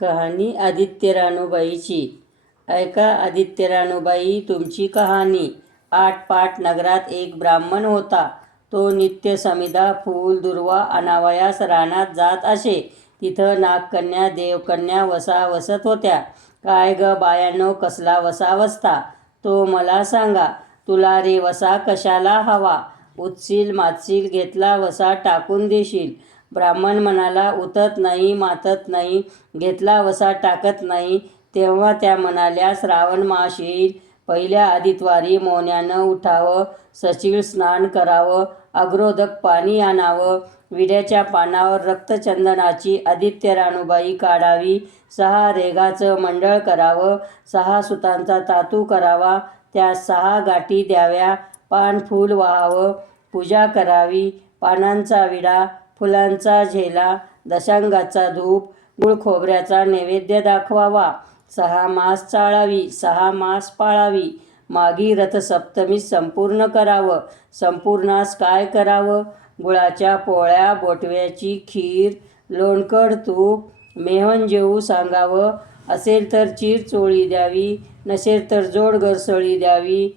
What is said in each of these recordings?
कहाणी आदित्य रानूबाईची. ऐका आदित्य रानूबाई तुमची कहाणी. आटपाट नगरात एक ब्राह्मण होता. तो नित्य समिधा फूल दुर्वा आणावयास रानात जात असे. तिथं नागकन्या देवकन्या वसा वसत होत्या. काय ग बायानो, कसला वसा वसता तो मला सांगा. तुला रे वसा कशाला हवा? उचशील मातशील घेतला वसा टाकून देशील. ब्राह्मण म्हणाला, उतत नाही मातत नाही, घेतला वसा टाकत नाही. तेव्हा त्या म्हणाल्या, श्रावण मास येईल, पहिल्या आदितवारी मोन्यानं उठावं, सचीळ स्नान करावं, अग्रोदक पाणी आणावं, विड्याच्या पानावर रक्तचंदनाची आदित्य रानूबाई काढावी, 6 रेघाचं मंडळ करावं, 6 सुतांचा तातू करावा, त्या 6 गाठी द्याव्या, पान फूल व्हावं, पूजा करावी, पानांचा विडा, फुलांचा झेला, दशांगाचा धूप, गुळ खोबऱ्याचा नैवेद्य दाखवावा, 6 मास चाळावी, 6 मास पाळावी, मागी रथसप्तमीस संपूर्ण करावं. संपूर्णास काय करावं? गुळाच्या पोळ्या, बोटव्याची खीर, लोणकड तूप, मेहन जेवू सांगावं. असेल तर चीरचोळी द्यावी, नसेल तर जोड गरसळी द्यावी,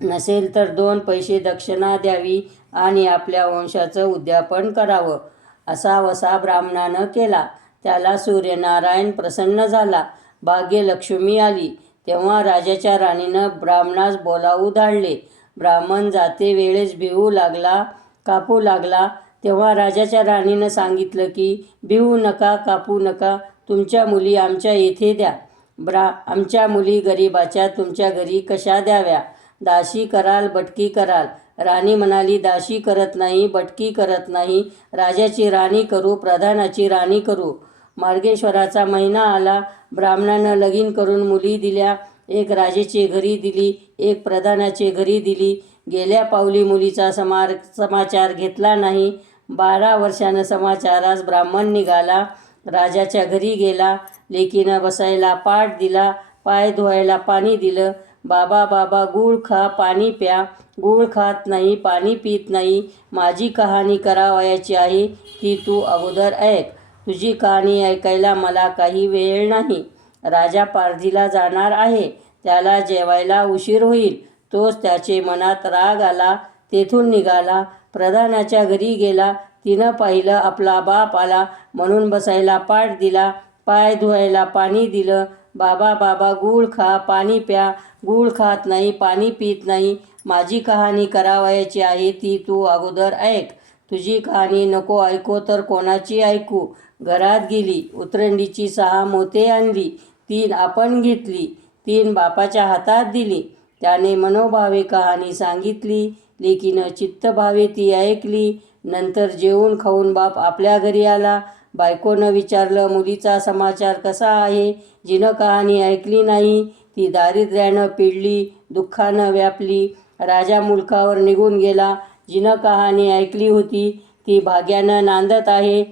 नसेल तर 2 पैसे दक्षिणा द्यावी आणि आपल्या वंशाचं उद्यापन करावं. असा वसा ब्राह्मणानं केला. त्याला सूर्यनारायण प्रसन्न झाला. भाग्यलक्ष्मी आली. तेव्हा राजाच्या राणीनं ब्राह्मणास बोलावू धाडले. ब्राह्मण जाते वेळेस भिवू लागला, कापू लागला. तेव्हा राजाच्या राणीनं सांगितलं की, भिवू नका, कापू नका, तुमच्या मुली आमच्या येथे द्या. आमच्या मुली गरिबाच्या तुमच्या घरी कशा द्याव्या? दाशी कराल, बटकी कराल. राणी म्हणाली, दाशी करत नाही, बटकी करत नाही, राजाची राणी करू, प्रधानाची राणी करू. मार्गेश्वराचा महिना आला. ब्राह्मणानं लगीन करून मुली दिल्या. एक राजेचे घरी दिली, एक प्रधानाचे घरी दिली. गेल्या पावली मुलीचा समाचार घेतला नाही. 12 वर्षानं समाचारास ब्राह्मण निघाला. राजाच्या घरी गेला. लेकीनं बसायला पाट दिला, पाय धुवायला पाणी दिलं. बाबा बाबा गूळ खा, पाणी प्या. गूळ खात नाही, पाणी पित नाही. माझी कहाणी करावयाची आहे, ती तू अगोदर ऐक. तुझी कहाणी ऐकायला मला काही वेळ नाही. राजा पारधीला जाणार आहे. त्याला जेवायला उशीर होईल. तोच त्याचे मनात राग आला. तेथून निघाला. प्रधानाच्या घरी गेला. तिनं पाहिलं आपला बाप आला म्हणून बसायला पाट दिला, पाय धुवायला पाणी दिलं. बाबा बाबा गूळ खा, पाणी प्या. गूळ खात नाही, पाणी पित नाही. माझी कहाणी करावयाची आहे, ती तू अगोदर ऐक. तुझी कहाणी नको ऐकू तर कोणाची ऐकू? घरात गेली. उतरंडीची 6 मोते आणली. 3 आपण घेतली, 3 बापाच्या हातात दिली. त्याने मनोभावे कहाणी सांगितली. लेकीनं चित्तभावे ती ऐकली. नंतर जेवून खाऊन बाप आपल्या घरी आला. बायकोनं विचारलं, मुलीचा समाचार कसा आहे? जिनं कहाणी ऐकली नाही ती दारिद्र्यानं पिडली, दुःखानं व्यापली. राजा मुलखावर निघून गेला. जिनं कहाणी ऐकली होती ती भाग्यानं नांदत आहे.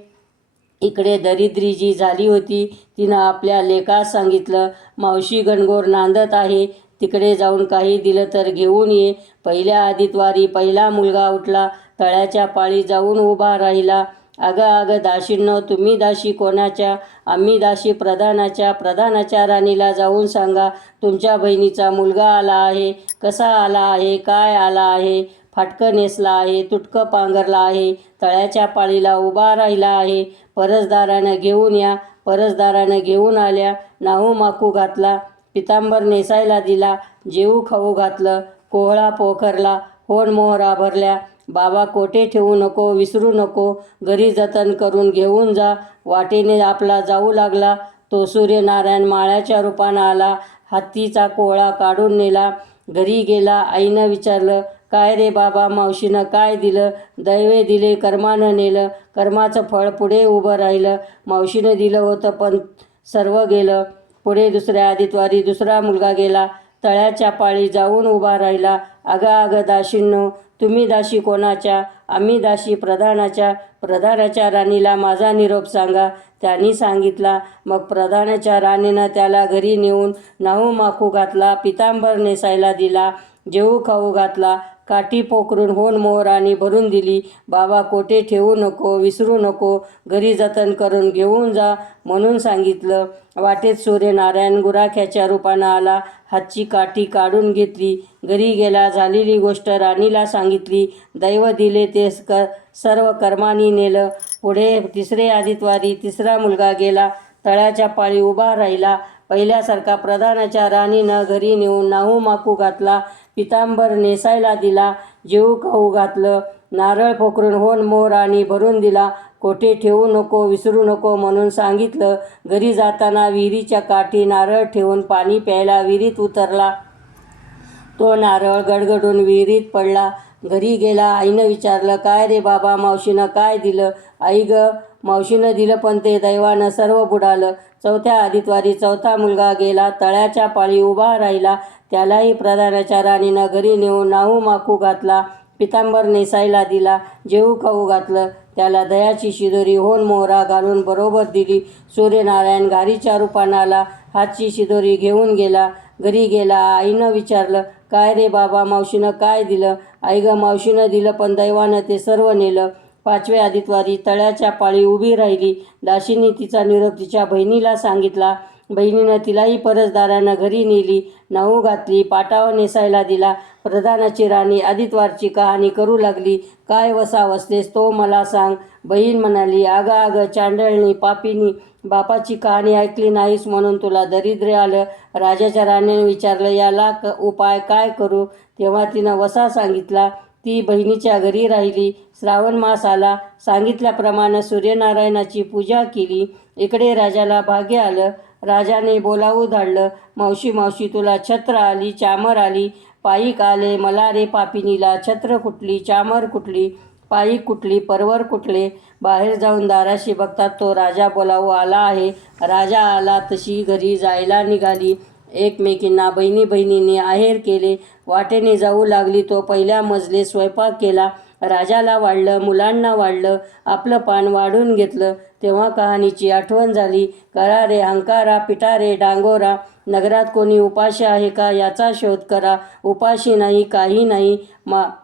इकडे दरिद्री जी झाली होती तिनं आपल्या लेकास सांगितलं, मावशी गणगोर नांदत आहे, तिकडे जाऊन काही दिलं तर घेऊन ये. पहिल्या आदितवारी पहिला मुलगा उठला. तळ्याच्या पाळी जाऊन उभा राहिला. अगं अगं दाशींनो, तुम्ही दाशी कोणाच्या? आम्ही दाशी प्रधानाच्या. प्रधानाच्या राणीला जाऊन सांगा, तुमच्या बहिणीचा मुलगा आला आहे. कसा आला आहे? काय आला आहे? फाटकं नेसला आहे, तुटकं पांघरला आहे, तळ्याच्या पाळीला उभा राहिला आहे. परसदारानं घेऊन या. परसदारानं घेऊन आल्या. नाहू माकू घातला, पितांबर नेसायला दिला, जेवू खाऊ घातलं, कोहळा पोखरला, होण मोहरा भरल्या. बाबा कोठे ठेवू नको, विसरू नको, घरी जतन करून घेऊन जा. वाटेने आपला जाऊ लागला. तो सूर्यनारायण माळ्याच्या रूपानं आला. हत्तीचा कोहळा काढून नेला. घरी गेला. आईनं विचारलं, काय रे बाबा, मावशीनं काय दिलं? दैवे दिले, कर्मानं नेलं. कर्माचं फळ पुढे उभं राहिलं. मावशीनं दिलं होतं पण सर्व गेलं. पुढे दुसऱ्या आदितवारी दुसरा मुलगा गेला. तळ्याच्या पाळी जाऊन उभा राहिला. अगं अगं दाशींनो, तुम्ही दाशी कोणाच्या? आम्ही दाशी प्रधानाच्या. प्रधानाच्या राणीला माझा निरोप सांगा. त्यांनी सांगितला. मग प्रधानाच्या राणीनं त्याला घरी नेऊन नाहू माकू घातला, पितांबर नेसायला दिला, जेवू खाऊ घातला. काठी पोखरून होन मोहराने भरून दिली. बाबा कोठे ठेवू नको, विसरू नको, घरी जतन करून घेऊन जा म्हणून सांगितलं. वाटेत सूर्यनारायण गुराख्याच्या रूपानं आला. हातची काठी काढून घेतली. घरी गेला. झालेली गोष्ट राणीला सांगितली. दैव दिले ते सर्व कर्मानी नेलं. पुढे तिसरे आदितवारी तिसरा मुलगा गेला. तळ्याच्या पाळी उभा राहिला. पहिल्यासारखा प्रधानाच्या राणीनं घरी नेऊन नाहू माकू घातला. पितांबर नेसायला दिला. जेवू खाऊ घातलं. नारळ पोखरून होन मोहराने भरून दिला. कोठे ठेवू नको, विसरू नको म्हणून सांगितलं. घरी जाताना विहिरीच्या काठी नारळ ठेवून पाणी प्यायला विहिरीत उतरला. तो नारळ गडगडून विहिरीत पडला. घरी गेला. आईनं विचारलं, काय रे बाबा, मावशीनं काय दिलं? आई ग, मावशीनं दिलं पण ते दैवानं सर्व बुडालं. चौथ्या आदितवारी चौथा मुलगा गेला. तळ्याच्या पाळी उभा राहिला. त्यालाही प्रधानाच्या राणीनं घरी नेऊन नाहू माकू घातला. पितांबर नेसायला दिला. जेवू खाऊ घातलं. त्याला दह्याची शिदोरी होन मोहरा घालून बरोबर दिली. सूर्यनारायण घारीच्या रूपानं आला. हातची शिदोरी घेऊन गेला. घरी गेला. आईनं विचारलं, काय रे बाबा, मावशीनं काय दिलं? आई ग, मावशीनं दिलं पण दैवानं ते सर्व नेलं. पाचव्या आदितवारी तळ्याच्या पाळी उभी राहिली. दासींनी तिचा निरोप तिच्या बहिणीला सांगितला. बहिणीनं तिलाही परसदारानं घरी नेली. नाहू घातली. पाटावर नेसायला दिला. प्रधानाची राणी आदितवारची कहाणी करू लागली. काय वसा वसतेस तो मला सांग. बहीण म्हणाली, अगं अगं चांडळणी, पापीनी, बापाची कहाणी ऐकली नाहीस म्हणून तुला दरिद्र आलं. राजाच्या राणीने विचारलं, याला उपाय काय करू? तेव्हा तिनं वसा सांगितला. ती बहिणीच्या घरी राहिली. श्रावण मास आला. सांगितल्याप्रमाणे सूर्यनारायणाची पूजा केली. इकडे राजाला भाग्य आलं. राजाने बोलावू धाडलं. मावशी मावशी, तुला छत्र आली, चामर आली, पायीक आले. मला रे पापिनीला छत्र कुठली, चामर कुठली, पायीक कुठली, परवर कुठले? बाहेर जाऊन दाराशी बघतात तो राजा बोलावू आला आहे. राजा आला तशी घरी जायला निघाली. एकमेकींना बहिणी बहिणींनी आहेर केले. वाटेने जाऊ लागली. तो पहिल्या मजले स्वयंपाक केला. राजाला वाढलं, मुलांना वाढलं, आपलं पान वाढून घेतलं. तेव्हा कहाणीची आठवण झाली. करा रे हंकारा, पिटा रे डांगोरा, नगरात कोणी उपाशी आहे का याचा शोध करा. उपाशी नाही, काही नाही.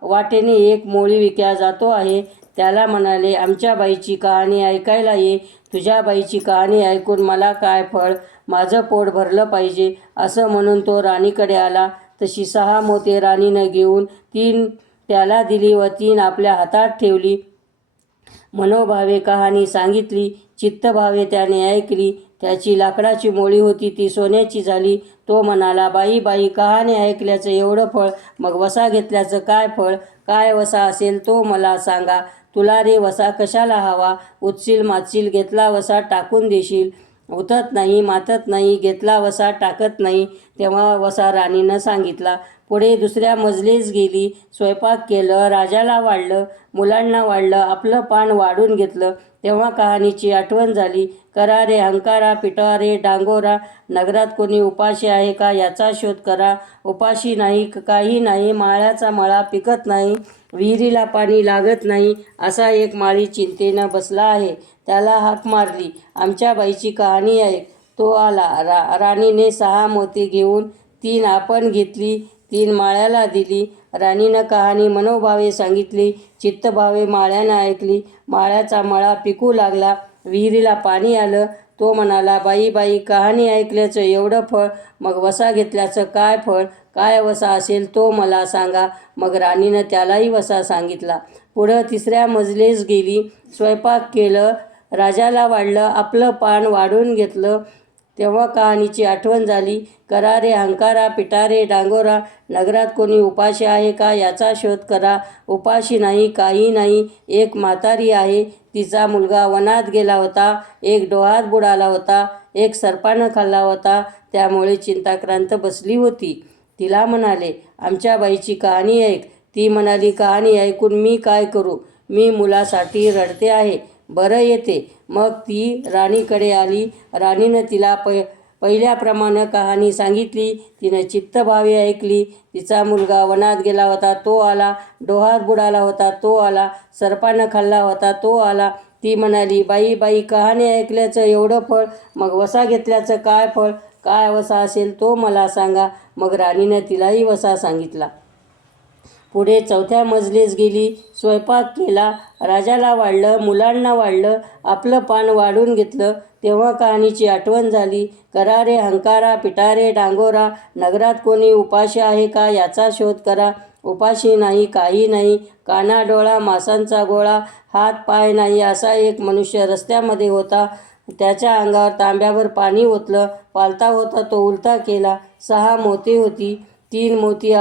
वाटेने एक मोळी विक्या जातो आहे. त्याला म्हणाले, आमच्या बाईची कहाणी ऐकायला ये. तुझ्या बाईची कहाणी ऐकून मला काय फळ? माझं पोट भरलं पाहिजे. असं म्हणून तो राणीकडे आला. तशी 6 मोते राणीनं घेऊन 3 त्याला दिली व 3 आपल्या हातात ठेवली. मनोभावे कहाणी सांगितली. चित्तभावे त्याने ऐकली. त्याची लाकडाची मोळी होती ती सोन्याची झाली. तो म्हणाला, बाई बाई, कहाणी ऐकल्याचं एवढं फळ, मग वसा घेतल्याचं काय फळ? काय वसा असेल तो मला सांगा. तुला रे वसा कशाला हवा? उचशील माचशील, घेतला वसा टाकून देशील. उतत नाही, मातत नाही, घेतला वसा टाकत नाही. तेव्हा वसा राणीनं सांगितला. पुढे दुसऱ्या मजलेस गेली. स्वयंपाक केलं. राजाला वाढलं, मुलांना वाढलं, आपलं पान वाढून घेतलं. तेव्हा कहाणीची आठवण झाली. करा रे हंकारा, पिटवा रे डांगोरा, नगरात कोणी उपाशी आहे का याचा शोध करा. उपाशी नाही, काही नाही, माळ्याचा मळा पिकत नाही, विहिरीला पाणी लागत नाही, असा एक माळी चिंतेनं बसला आहे. त्याला हाक मारली, आमच्या बाईची कहाणी ऐक. तो आला. राणीने 6 मोती घेऊन 3 आपण घेतली, 3 माळ्याला दिली. राणीनं कहाणी मनोभावे सांगितली. चित्तभावे माळ्यानं ऐकली. माळ्याचा मळा पिकू लागला. विहिरीला पाणी आलं. तो म्हणाला, बाई बाई, कहाणी ऐकल्याचं एवढं फळ, मग वसा घेतल्याचं काय फळ? काय वसा असेल तो मला सांगा. मग राणीनं त्यालाही वसा सांगितला. पुढं तिसऱ्या मजलेस गेली. स्वयंपाक केलं. राजाला वाढलं, आपलं पान वाढून घेतलं. तेव्हा कहाणीची आठवण झाली. करा रे हंकारा, पिटा रे डांगोरा, नगरात कोणी उपाशी आहे का याचा शोध करा. उपाशी नाही, काही नाही. एक म्हातारी आहे. तिचा मुलगा वनात गेला होता. एक डोहात बुडाला होता. एक सर्पानं खाल्ला होता. त्यामुळे चिंताक्रांत बसली होती. तिला म्हणाले, आमच्या बाईची कहाणी ऐक. ती म्हणाली, कहाणी ऐकून मी काय करू? मी मुलासाठी रडते आहे. बरं येते. मग ती राणीकडे आली. राणीनं तिला पहिल्याप्रमाणे कहाणी सांगितली. तिनं चित्तभावे ऐकली. तिचा मुलगा वनात गेला होता, तो आला. डोहात बुडाला होता, तो आला. सर्पानं खाल्ला होता, तो आला. ती म्हणाली, बाई बाई, कहाणी ऐकल्याचं एवढं फळ, मग वसा घेतल्याचं काय फळ? काय वसा असेल तो मला सांगा. मग राणीनं तिलाही वसा सांगितला. पुढे 4थ्या मजलीस गेली. स्वयंपाक केला. राजाला वाढलं, मुलांना वाढलं, आपलं पान वाढून घेतलं. तेव्हा कहाणीची आठवण झाली. करा रे हंकारा, पिटा रे डांगोरा, नगरात कोणी उपाशी आहे का याचा शोध करा. उपाशी नाही, काही नाही, काना डोळा, मांसाचा गोळा, हात पाय नाही असा एक मनुष्य रस्त्यामध्ये होता. त्याच्या अंगावर तांब्यावर पाणी ओतलं. पालथा होता तो उलटा केला. 6 मोती होती. 3 मोती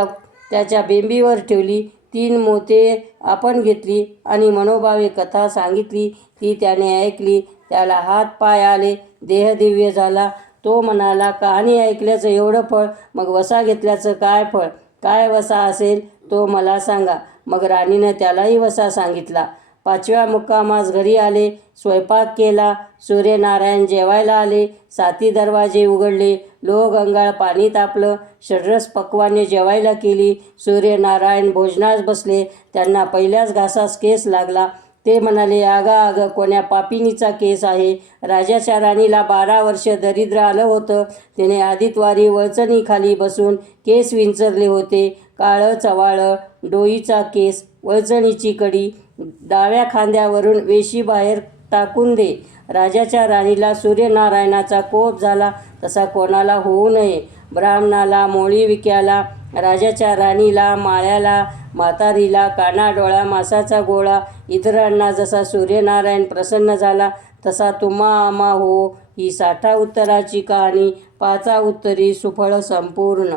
त्याच्या बेंबीवर ठेवली. 3 मोते आपण घेतली आणि मनोभावे कथा सांगितली. ती त्याने ऐकली. त्याला हात पाय आले, देह दिव्य झाला. तो म्हणाला, कहाणी ऐकल्याचं एवढं फळ, मग वसा घेतल्याचं काय फळ? काय वसा असेल तो मला सांगा. मग राणीनं त्यालाही वसा सांगितला. 5व्या मुक्कामास घरी आले. स्वयंपाक केला. सूर्यनारायण जेवायला आले. 7 दरवाजे उघडले. लोहगंगाळ पाणी तापलं. षड्रस पक्वाने जेवायला केली. सूर्यनारायण भोजनास बसले. त्यांना पहिल्याच घासास केस लागला. ते म्हणाले, अगं कोण्या पापिनीचा केस आहे? राजाच्या राणीला 12 वर्ष दरिद्र आलं होतं. तिने आदितवारी वळचणीखाली बसून केस विंचरले होते. काळं चवाळं डोईचा केस, वळचणीची कडी, डाव्या खांद्यावरून वेशी बाहेर टाकून दे. राजाच्या राणीला सूर्यनारायणाचा कोप झाला. तसा कोणाला होऊ नये. ब्राह्मणाला, मोळी विक्याला, राजाच्या राणीला, माळ्याला, म्हातारीला, कानाडोळा, मांसाचा गोळा, इतरांना जसा सूर्यनारायण प्रसन्न झाला तसा तुम्हा आम्हा हो. ही 60 उत्तराची कहाणी. 5 उत्तरी सुफळ संपूर्ण.